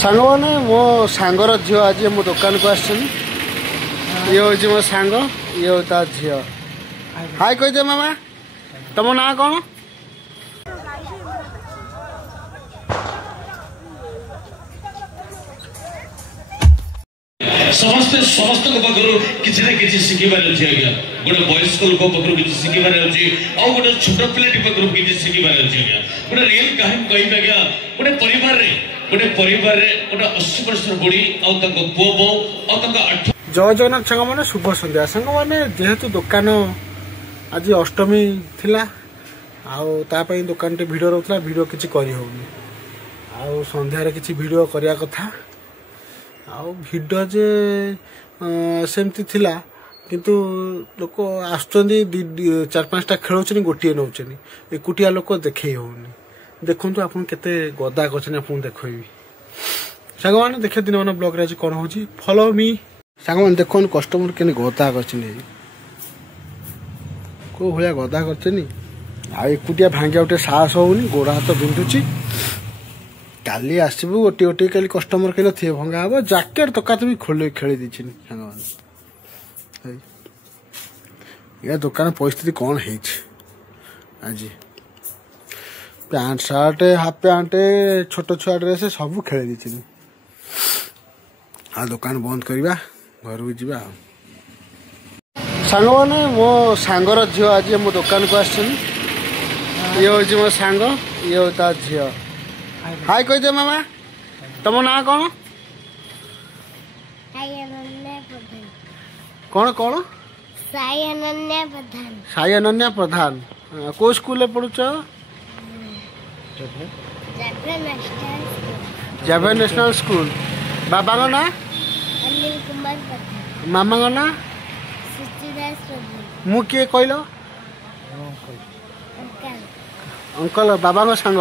सांग मैंने मो सांगर झील आज मो दुकान को आस ये हूँ मो सांग ये हूँ ता झील हाय कह दे मामा तुम ना कौन समस्त समस्त पाखर किसी ना किसी शिखबार अच्छे आज्ञा गोटे वयस्क लोक पाखर किसी शिखबार अच्छे आउ गोटे छोट पिलाटी पाखर किसी शिखबार अच्छे आज्ञा गोटे रियल कहानी कह आज्ञा गोटे परिवार गोटे 80 वर्ष बुढ़ी आउ पुओ बो आठ जय जगन्नाथ सांग मैंने शुभ सन्ध्या सांग मैंने जेहेतु दुकान आज अष्टमी थिला आउ दुकान टे भिड रोला भिड किसी कर सन्धार किसी भिड करने कथा आउ भिड जे सेमती थिला किंतु लोक आसुचंदी 4-5टा खेलुचनी गोटे नौचनी एकुटिया लोक देखे होनी देखु आप केते गदा करछन आपन देखबी सांग माने देखे दिन मन ब्लॉग रे आज कोन होची फॉलो मी सांग माने देखो कस्टमर केने गदा करछन को भलिया गदा करछनी आ एकुटिया भांगिया उठे साहस होनी गोड़ा हाथ बिंदुची काली आसबू गोटे गोटे काली कस्टमर के थे भंगा हम जैकेट तकात भी खोल खेली दी या दुकान परिस्थिति कौन है आज पैंट सार्ट हाफ पैंट छोट छुआ ड्रेस सब खेल दी आ दुकान बंद करवा घर को जा सांग मैंने मो सांगर झील आज मो दुकान को आस ये हूँ मो सांग ये हूँ ता झील हाय कह दे मामा तुम ना कौन कौन कौन साई अनन्या प्रधान को स्कूल पढ़ुच जाभा नेशनल स्कूल बाबा का ना मामा का ना मु किए कहल अंकल बाबा को सांग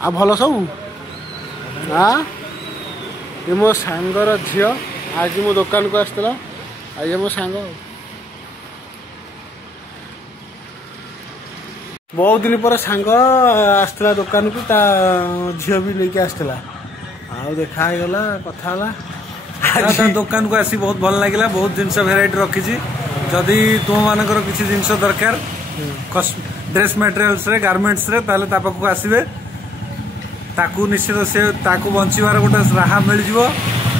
आ भल सब हाँ ये मो सांगर झील आज मो दुकान को आसला आ ये मो सांग बहुत दिन पर सांग आसला दुकान को ता झील भी लेके आसला आ देखा गला कथा दुकान को आसी बहुत भल लगे बहुत जिनस भेराइटी रखी जदि तुम मानकर किसी जिनस दरकार ड्रेस मटेरियल्स रे गारमेंट्स रे ताले ता पाखु आसीबे ताकू निश्चित से ताकू बंचार गोटे राह मिल जाव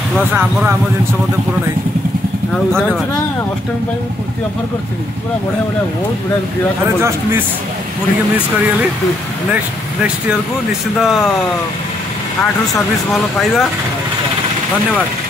प्लस आमर आम जिनस पूर्ण अष्टमी कुर्ती ऑफर करती पूरा बढ़िया बढ़िया बहुत बढ़िया अरे जस्ट मिस करी नेक्स्ट ईयर को निश्चित 8 रू सर्विस भल पाइबा धन्यवाद।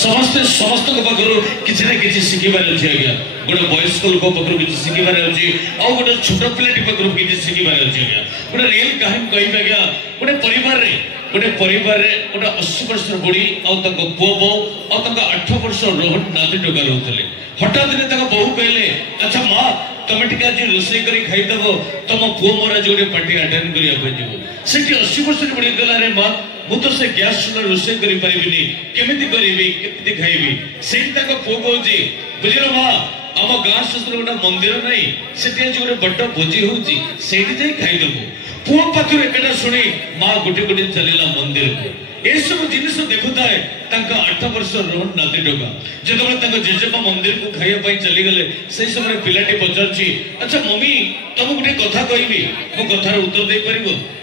समस्ते समस्त पाखर किसी ना कि शिखबार अच्छे आज्ञा गोटे वयस्क लोक पाखर किसी शिखबार अच्छे आउ गोटे छोट पिलाटी पाखर किसी शिखबार अच्छे आज्ञा गोटे रियल कहानी कह आज्ञा गोटे परिवार गोटे 80 वर्ष बुढ़ी पुओ बो और 8 वर्ष रोहन नाती टोका रोते हठात दिन बहु कहले अच्छा माँ तुम टे आज रोषे कर खाईदेव तुम पुओ मोर आज गोटे पार्टी अटेंड करने 80 वर्ष बुढ़ी गला रे माँ मुझे से गैस चूल्हा रोषे करी खाइबी से पुओ कौन बुझल माँ आम गाँ शेष गोटे मंदिर नहीं से गोटे बड़ भोजी हो खाईदेबू पुओ पाखर एकटा शुणी माँ गोटे गोटे चलला मंदिर को यह सब जिन देखुए 8 वर्ष रोहन नाती टोका जो जेजेबा मंदिर को खाइबा चलीगले से समय पिलाटी पचार अच्छा मम्मी तुम गोटे कथा कहबी मो कथार उत्तर दे पार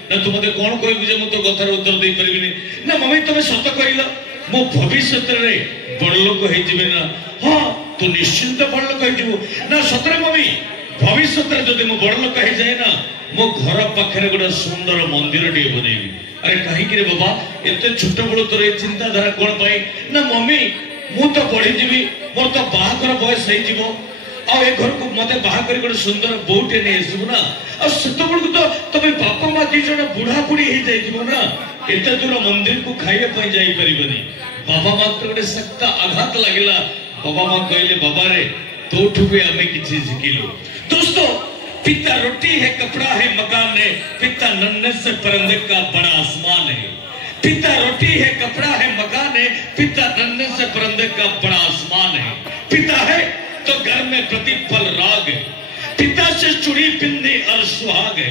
ना तू मत कौन कह तो कथार उत्तर दे पारि ना मम्मी तुम सत कहल मो भविष्य बड़ लोक हो हाँ तू निश्चिंत बड़ लोक ना सतरे मम्मी भविष्य जब मो बड़ लोक हो जाए ना मो घर पाखे गोटे सुंदर मंदिर टे बनईबी अरे कहीं बाबा एत छोट बड़ तोर चिंताधारा कौन पाई ना मम्मी मु तो बढ़ीजी मोर तो बाहागर बयस हो ए घर को मत बाहर गोटे सुंदर बोटे नहीं आसबू ना आत तो तुम बापा माँ दी जन बुढ़ा बुढ़ी हो जाइए ना एत दूर मंदिर को खाइबा जापरबनी बाबा माँ तो गोटे सख्त आघात लगला बाबा माँ कहले बाबा रे तोठू भी आम कि शिखिलु दोस्तों पिता रोटी है कपड़ा है मकान है पिता नन्हे से परिंदे का बड़ा आसमान है पिता रोटी है कपड़ा है मकान है पिता नन्हे से परिंदे का बड़ा आसमान है पिता है तो घर में प्रतिफल राग है पिता से चूड़ी पिंदी और सुहाग है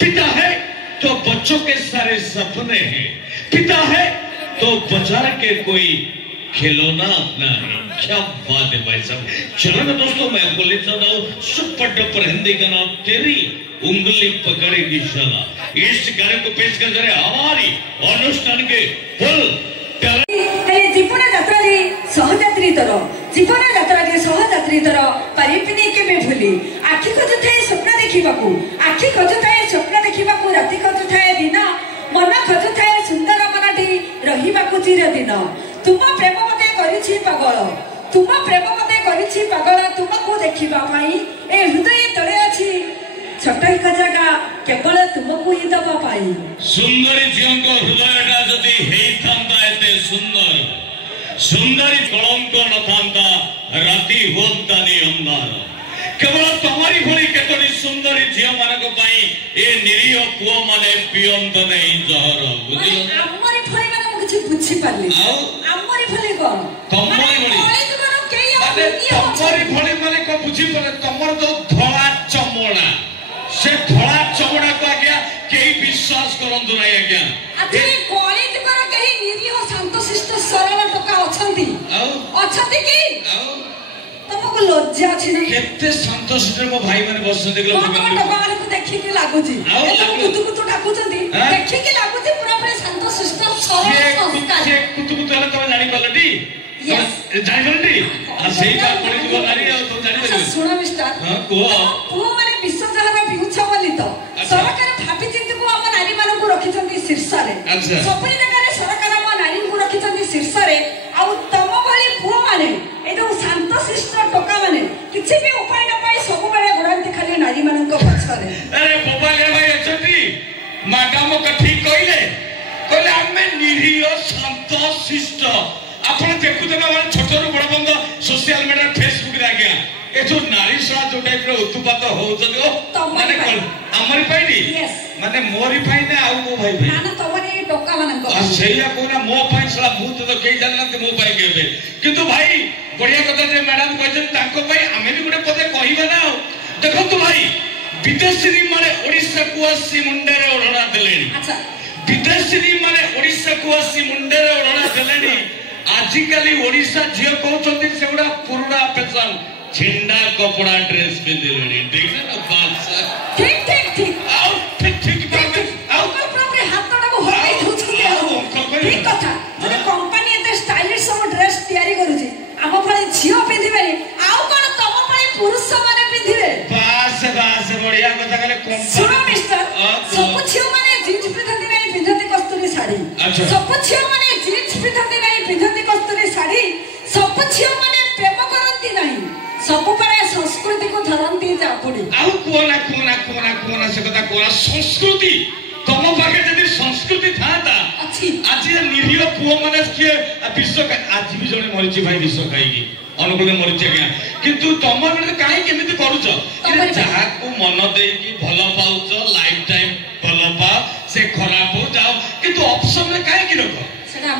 पिता है तो बच्चों के सारे सपने हैं पिता है तो बाजार के कोई खिलौना अपना है क्या बात है भाई साहब चलो ना दोस्तों मैं बोले चाहता हूँ सुपट पर हिंदी का नाम तेरी उंगली पकड़ेगी शाला इस गाने को पेश कर रहे हमारी अनुष्ठान के फुल जीवन यात्रा सहयात्री तर जीवन यात्रा सहयात्री तर पारिपिनी के भूली आखि खोजुए स्वप्न देखा आखि खोजुए स्वप्न देखा राति खोजुए दिन मन खोजुए सुंदर मनटी रहा चिर दिन तुम प्रेम मते करिछि पागल तुम प्रेम मते करिछि पागल तुमको देखिबा पाई ए हृदय तळे अछि छटाई का जगह केवल तुमको ही दबा पाई सुंदरी झियों हृदयटा जदि हेई थांता एते सुंदर सुंदरी कलंक न थांता राति होतानी अंधार केवल तुम्हारी भली केतोटी सुंदरी झियो मानक पाई ए निरीह पुओ माने पियंत नहीं जहर बुझिलो हमरी भली माने मुझे बुझी पारली हमरी भली कोन तुम्हारी भली माने को बुझी पारे तमर जो धळा चमड़ा से धळा चमड़ा को आज्ञा केही विश्वास करंतु नाही आज्ञा अति कॉलेज कर केही निरीह शांत शिष्ट सरल टका अछंती की तुमको लज्जा अछि ना केते शांत शिष्ट मो भाई माने बस देखलो टका वाला को देखि के लागुची कुतु कुतु डाकुचंती देखि के लागुची पूरा पूरा शांत शिष्ट सरल संस्कार जे कुतु कुतु वाला तमे जानि पालटी जानि पालटी आ सेही का पड़ी गो नारी आ तो जानि पालटी सुनो मिस्टर हां को वो माने विश्व जहार बिहुछा बोली तो सरकार भाबी चिंती को हम नारी मानन को रखिचंती शीर्ष रे सपनी जगह सरकार हम नारी को रखिचंती शीर्ष रे आ तम भली पुओ माने ए जो शांत शिष्ट टोका माने किछि भी उपाय न पाई सब बेले गुड़ांती खाली नारी मानन को पछरे अरे गोपाल भाई अछंती मैडम को ठीक कहले कहले हमें निरीह शांत शिष्ट आपण देखुते माने छोट रो बड़ बंद सोशल मीडिया फेसबुक रे आज्ञा ए जो नारी सह जो टाइप रो उत्पात होउछन ओ माने हमरी पाइनी माने मोरी पाइ ना आ मो भाई ना ना तमरी टोका मानन को सेया कोना मो पाइ सला भूत तो केई जानते मो पाइ केबे किंतु भाई बढ़िया कथा जे मैडम कहछन ताको पाइ हमें भी गुटे पदे कहिबा ना देखो तो भाई विदेशी माने ओडिसा को आसी मुंडे रे ओढा देलेनी अच्छा विदेशी माने ओडिसा को आसी मुंडे रे ओढा देलेनी आजिकली ओडिसा झियो कहउछन्ती सेउडा पुरुना फैशन छिंडा कपड़ा ड्रेस पिंदिलेनी ठीक है ना बात ठीक ठीक ठीक आओ ठीक आओ प्रॉपर हाथटा को होई धुछुके आओ ठीक कथा जे कंपनी एते स्टाइलिश सब ड्रेस तयारी करूची हम फळे झियो पिंदिबे आउ कोन तम फळे पुरुष माने पिंदिबे बास बढ़िया कथा कहले सुनो मिस्टर सब झियो माने जींस पिंधती नहीं पिंधती कस्तूरी साड़ी सब झियो माने जींस पिंधती नहीं पिंधती कस्तूरी साड़ी सब झियो माने प्रेम करती नहीं सब परे संस्कृति को धरती जापुड़ी आउ कोना से कथा कोना संस्कृति तुम पाखे जदि संस्कृति थाता आज निरीह पुओ माने किए विश्व आज भी जने मरिछि भाई विश्व खाइकी अनुकूल मरिछि आज्ञा किंतु तुम माने काहे केमिति करूछ जहा को मन देई की भलो पाउछ लाइफ टाइम भलो पा से खराब हो जाओ किंतु ऑप्शन में काहे की रखो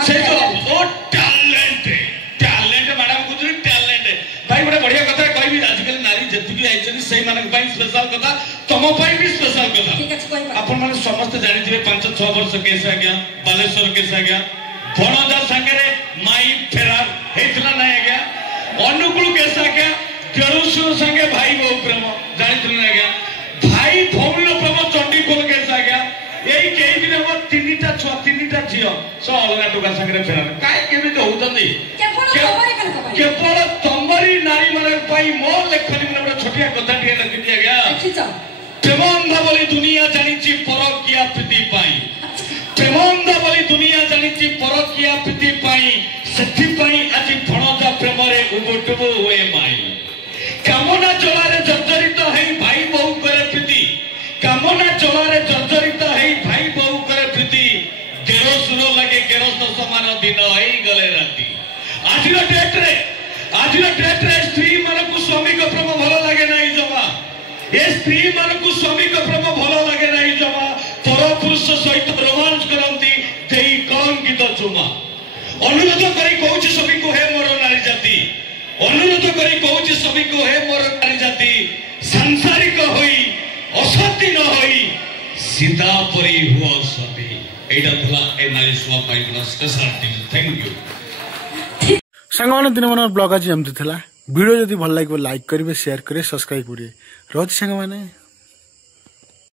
से जो ओ टैलेंट मैडम कुछ टैलेंट भाई बड़ा बढ़िया कथा कहबी आजकल नारी जति भी आइछन सही मानक भाई स्पेशल कथा तुम भाई भी स्पेशल कथा ठीक अछि कोइ आपण माने समस्त जानि दिबे 5-6 वर्ष केस आ गया बालेश्वर केस आ गया भणजा संगे माई फेरार हेतला नै आ गया अनुकूल केस आ गया केरुसुर संगे भाई बहु प्रेम जानि नै आ गया भाई भौमिर प्रेम चंडीखोल केस आ गया एई केई दिन हम तीनटा झियो सो अलगा टुका संगे फेरार काहे केमिते होउतंदी केवल तमरी नारी माने पाई मोर लेखनी माने छोटिया कथा टिए लिखि दिया गया प्रेमांधा बोली दुनिया जानिछि परकिया प्रीति पाई प्रेमांधा बोली दुनिया जानिछि परकिया प्रीति पाई सेथि पाई आज भणजा प्रेम रे उबुटुबु होए माई कामना जलारे जर्जरित है भाई बहु करे प्रीति कामना जलारे जर्जरित है भाई बहु करे प्रीति गेरो सुरो लगे गेरो तो समान दिन है गले राती आज डेट रे स्त्री मन को स्वामी को प्रेम भलो लगे नहीं जमा ए स्त्री मन को स्वामी को प्रेम भलो लगे नहीं जमा पर पुरुष सहित रोमांच करंती देई कलंकित चुमा अनुरोध करी कहूची सभी को हे मोर नारी जाति अनुरोध करी कहूची सभी को हे मोर नारी जाति सांसारिक होई असती न होई सीता परी हुआ सती एटा थला ए नारी स्वा पाइबना स्पेशल टीम थैंक यू सांगने दिन मन ब्लॉग आज एमती थिला वीडियो जदि भल लागिबो लाइक करिवे शेयर करिवे सब्सक्राइब करिवे रोज सांग माने।